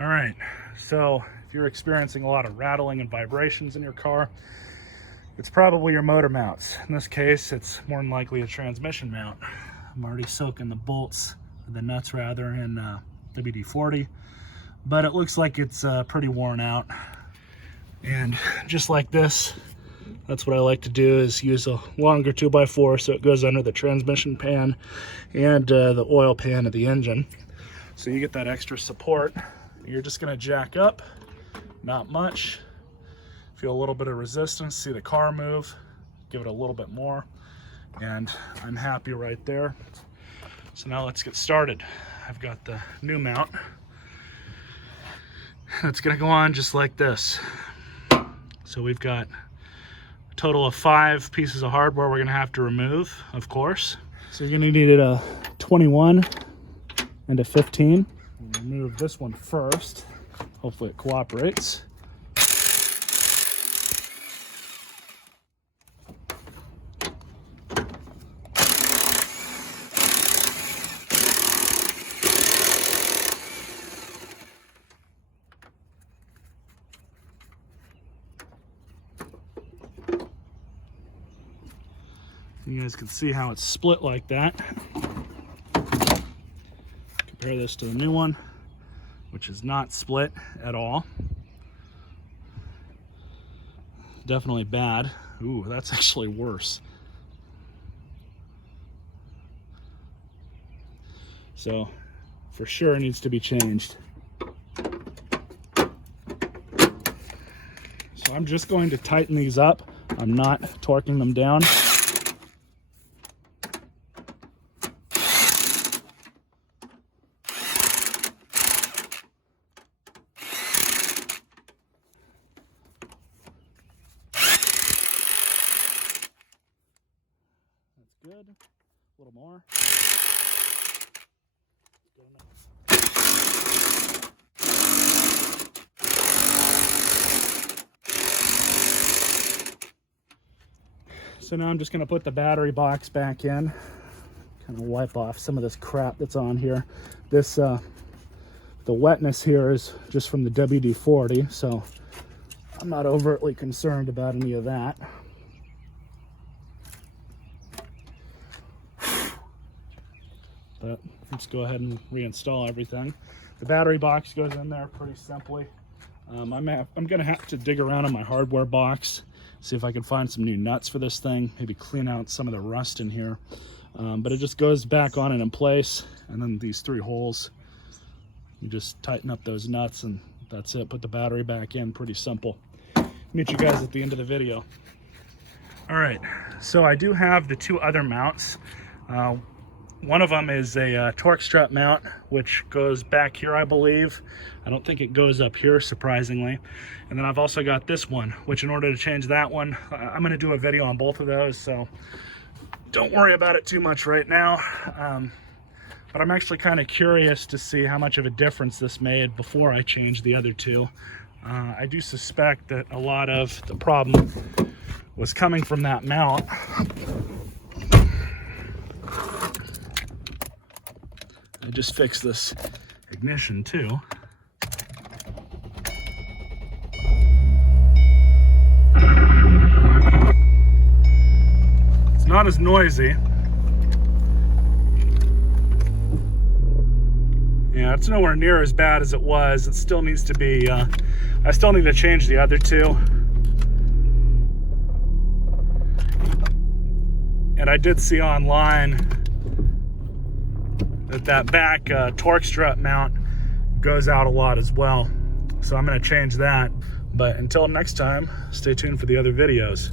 All right, so if you're experiencing a lot of rattling and vibrations in your car, it's probably your motor mounts. In this case, it's more than likely a transmission mount. I'm already soaking the bolts, the nuts rather, in WD-40, but it looks like it's pretty worn out. And just like this, that's what I like to do, is use a longer 2x4 so it goes under the transmission pan and the oil pan of the engine. So you get that extra support. You're just gonna jack up, not much. Feel a little bit of resistance, see the car move, give it a little bit more, and I'm happy right there. So now let's get started. I've got the new mount. It's gonna go on just like this. So we've got a total of 5 pieces of hardware we're gonna have to remove, of course. So you're gonna need a 21 and a 15. We'll remove this one first. Hopefully it cooperates. You guys can see how it's split like that. Compare this to the new one, which is not split at all. Definitely bad. Ooh, that's actually worse. So for sure it needs to be changed. So I'm just going to tighten these up. I'm not torquing them down. Good. A little more. Good enough. So now I'm just going to put the battery box back in. Kind of wipe off some of this crap that's on here. This the wetness here is just from the WD-40, so I'm not overtly concerned about any of that. But let's go ahead and reinstall everything. The battery box goes in there pretty simply. I'm gonna have to dig around in my hardware box, see if I can find some new nuts for this thing, maybe clean out some of the rust in here. But it just goes back on and in place, and then these 3 holes, you just tighten up those nuts and that's it. Put the battery back in, pretty simple. Meet you guys at the end of the video. All right, so I do have the 2 other mounts. One of them is a torque strut mount, which goes back here, I believe. I don't think it goes up here, surprisingly. And then I've also got this one, which in order to change that one, I'm gonna do a video on both of those, so don't worry about it too much right now. But I'm actually kind of curious to see how much of a difference this made before I change the other 2. I do suspect that a lot of the problem was coming from that mount. I just fixed this ignition too. It's not as noisy. Yeah, it's nowhere near as bad as it was. It still needs to be, I still need to change the other 2. And I did see online that back torque strut mount goes out a lot as well. So I'm going to change that. But until next time, stay tuned for the other videos.